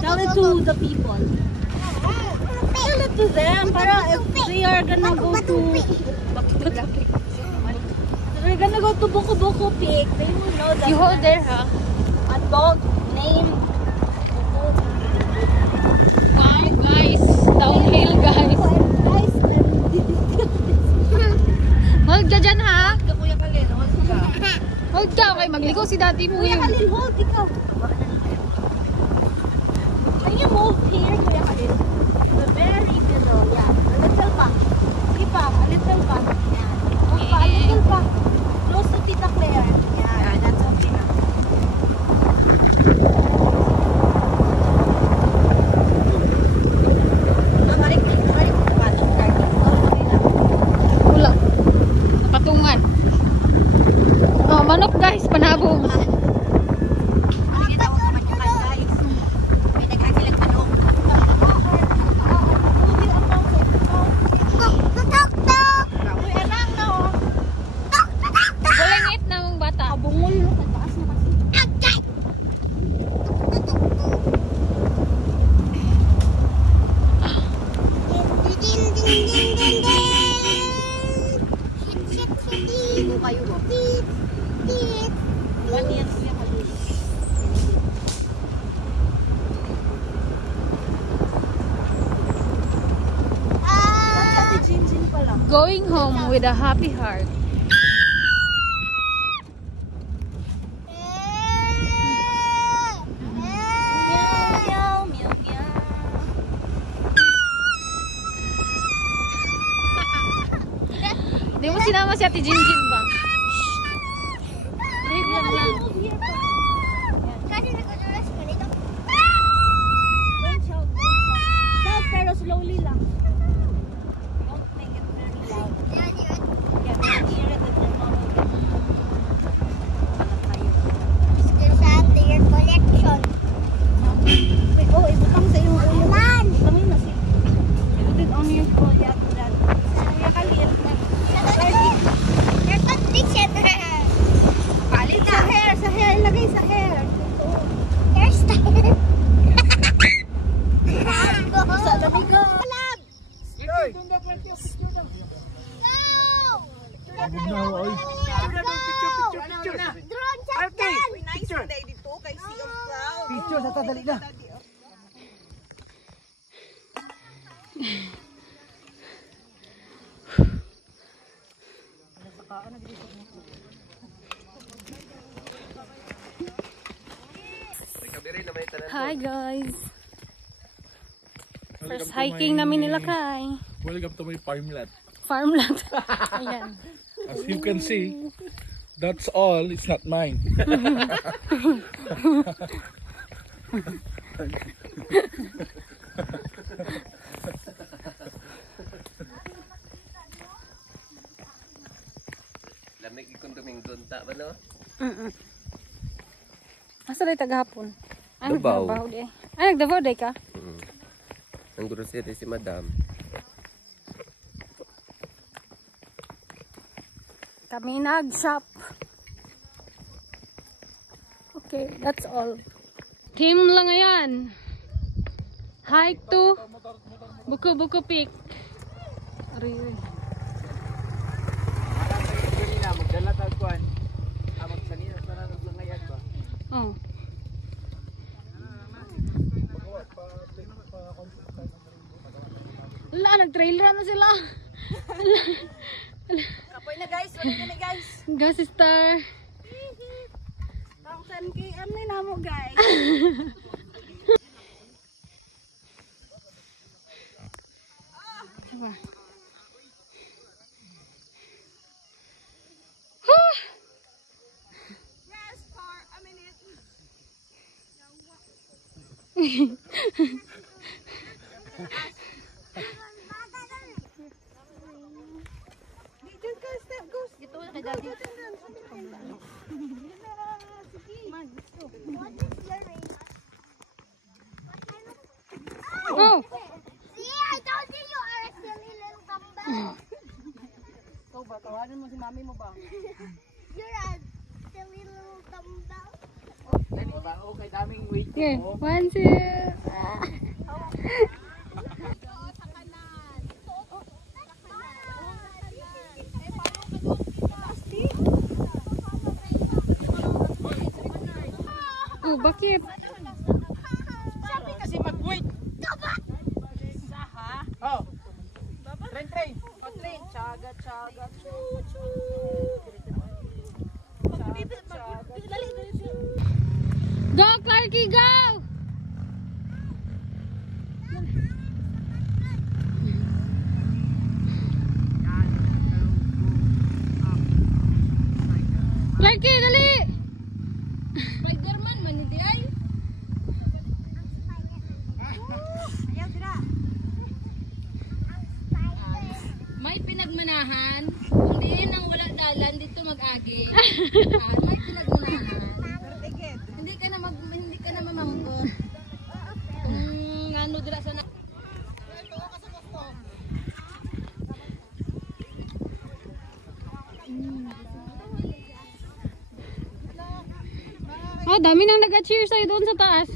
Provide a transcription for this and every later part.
Tell it to the people. Tell it to them. Para if they are gonna go to... They're gonna go to Buko Buko Peak. They will know that. You hold there, huh? A dog named Wow, guys. Downhill, guys. Guys, Hold ka dyan, ha? Kuya Kalin, hold ka. Hold ka. Okay, magligo si dati mo Kuya yun. Kalin, hold ikaw. Can you move here, Kuya Kalin? The very below, yeah. A little pa. Sige pa, a little pa. Yeah. Move pa, a little pa. Close to Tita Claire. Yeah, that's okay na. Wala. Patungan. Oh, manok, guys. Panabong. Bulingit na mong bata. Bungol, taas na kasi. Ligo kayo mo. 1 year siya kayo. Ate Jinjin pala. Going home with a happy heart. Meow, meow, meow. Di mo sinama si Ate Jinjin ba? Leave lang lang. Don't shout, don't shout. Shout pero slowly lang. Don't make it very loud. Yeah, don't hear it with your mom. Wait, oh, ibutang sa iyong ulo. Butangin na siya. Put it on your phone, yeah, that. Kuya Kalin. Palit sa hair, ilagay sa hair. Sa lamigo. Picture sa tadali na. Hi guys. First hiking namin nila kay. Welcome to my farmland. Farmland. Ayan. As you can see, that's all. It's not mine. Lamig ikong tuminggon ta ba no? Asa day tagahapon? Ay, Davao. nagdabaw day. Ay, nagdabaw day ka? Ang grocery si Madam. Kami nag-shop. Okay, that's all. Team lang ngayon. Hike to Buko Buko Peak. Ari. Magdala tagkuan. Amag sanina sa nanaglangayan ba? Oh. Wala, nag-trailer na sila. Kapoy na guys, wala na guys. Gas star. 1,000 km na mo guys. Diba? Rest for a minute. Ito na dati. Oh! See, I told you you are a silly little dumbbell. Ikaw ba? Tawanan mo si mami mo ba? You're a silly little dumbbell. Dali ba? Okay, daming Okay, 1, 2. Oh, bakit? Sabi kasi mag-wait. Oh. Train. O, train. Tsaga. Dali. Go, Clarky, go! Clarky, dali! Spider-Man, man hindi ay. Ayaw sila. May pinagmanahan. Kung diin ang wala dalan, dito mag-agi. May pinagmanahan. Hindi ka na mamangkot. Kung ano dira sa na... Oh, dami nang nag-cheer sa'yo doon sa taas.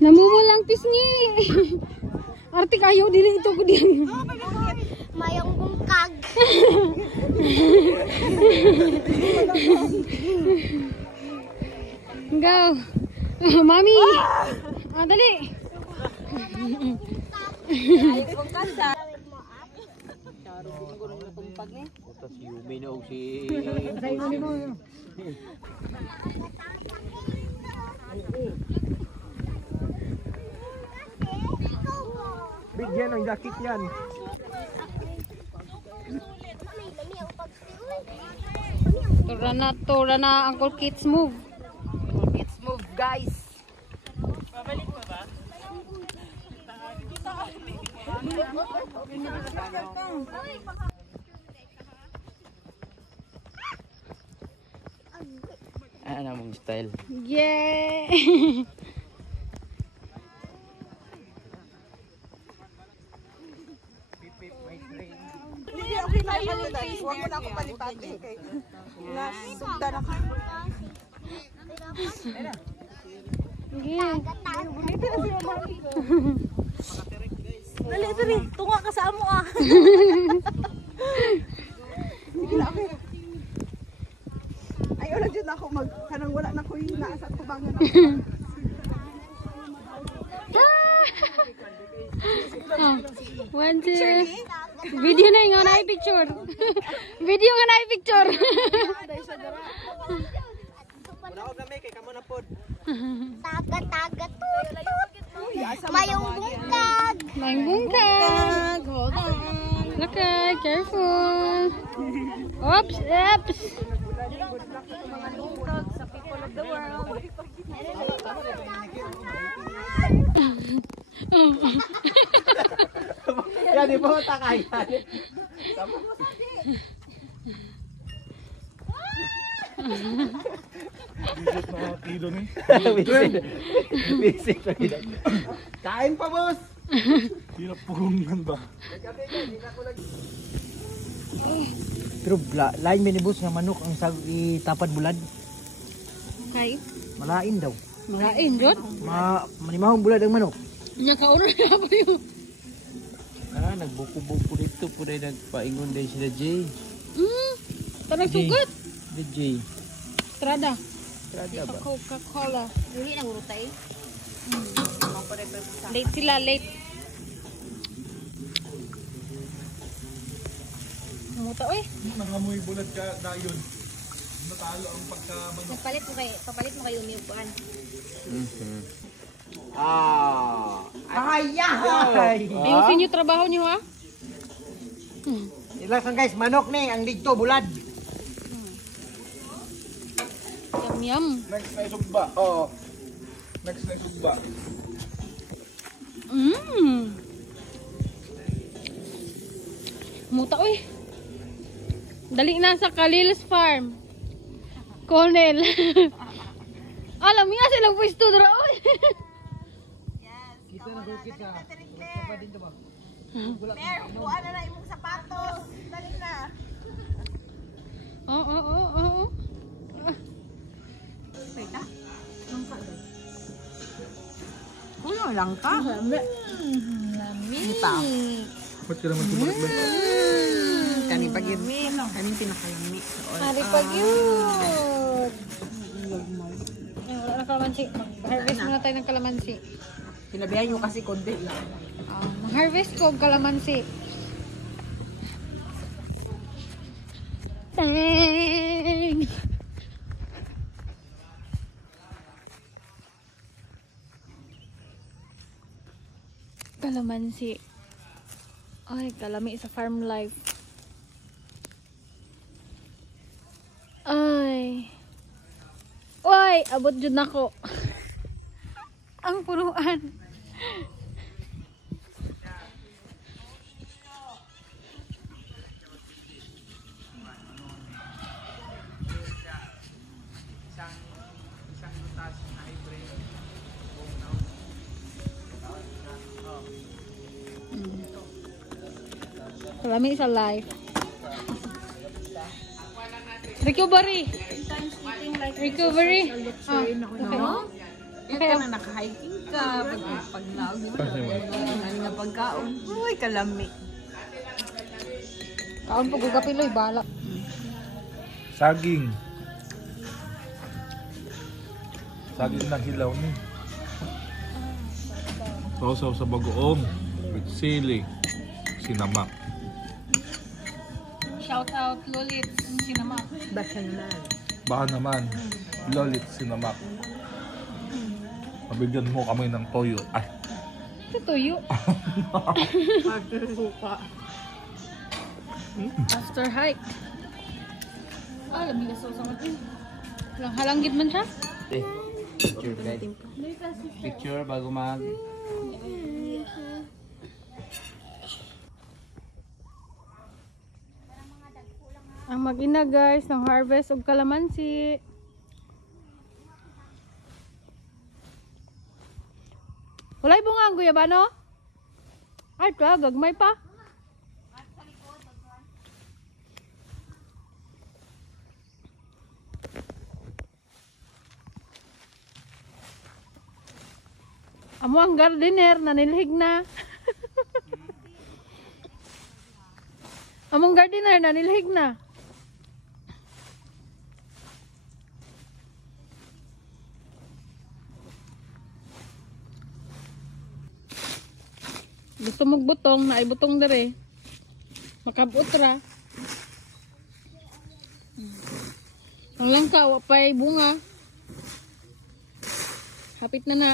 Namumulang pisngi. Arte kayo, dili ito ko din. Mayong bungkag. Go. Mami. Ah, dali. Ayaw kong kanta. Tapos Yumi na o si... Bigyan ng jacket yan. Tura na, Uncle Kids move. It's move, guys. Ano mong style? Yeah. Hindi ako pinapalitan. Huwag mo na ako palipatin. Nasugdan ako. Yeah. Dali. Tunga ka sa amo ah. Ayaw na dyan ako kanang wala na ko yung nasa tubangan ako. Oh, 1, 2. Video na yung na picture. Video nga na picture. Taga tut. Mayong bungkag. May bungkag. Hold on. Okay, careful. Oops. Sa people of the world. Yan, di ba matakayan? Bisit na kilo ni. Visit. Kain pa, boss! Hirap pugungan ba? Pero lain minibus nga manok ang itapad bulad. Okay. Malain daw. Malain, Jod. Manimahong bulad ang manok. Nya kauna na pa yun. Nagbuko-buko dito po dahil nagpaingon dahil sila Jay. Tanag sugat. The Jay. Trada. Trada ba? Coca-Cola. Dili na urutay. Late sila, late. Muta, oy. Nangamoy bulat ka dayon. Natalo ang pagkamanok. Papalit mo kayo umiupuan. Ay! Ayusin niyo trabaho niyo, ha? Ilasan guys, manok ni ang dito bulad. Yum. Next na isugba. Oo. Next na isugba. Muta, oy. Dali na sa Khalil's Farm. Colonel. Alam niya silang pwesto dra, oy. Kita na bukit ka. Mer, buwan na imong sapatos. Dali na. Oo. Kuno lang ka. Kita. Ba't ka naman tumalik ba? Kani pagirmi. Kani pinakalami. Hari pa yun. Wala na kalamansi. Mag-harvest muna tayo ng kalamansi. Sinabihan nyo kasi konti lang. Mag-harvest ko kalamansi. Tang! Kalamansi. Ay, kalami sa farm life. Ay. Uy, abot jud nako. Ang puruan. Kalami sa life. Recovery. Recovery. Okay. Ito na naka-hiking ka. Pag-laog, di ba? Ano nga pagkaon? Uy, kalami. Kaon po gugapiloy bala. Saging. Saging na hilaw ni. Sausaw sa bagoong. With sili. Sinamak. Shout out Lolit Sinamak. Baka naman. Lolit sinamak. Mabigyan mo kami ng toyo. Ay. Ito tuyo. After hike. Ah, lamig na sa mga. Lang halanggit man siya. Picture guys. Picture bago mag... Ang mag-ina guys ng harvest og kalamansi. Walay bunga ang guyabano? Ay, gagmay pa. Amo ang gardener nanilhig na. Among gardener nanilhig na. Gusto mong butong, naay butong dere. Makabot ra. Ang langka, wapay bunga. Hapit na na.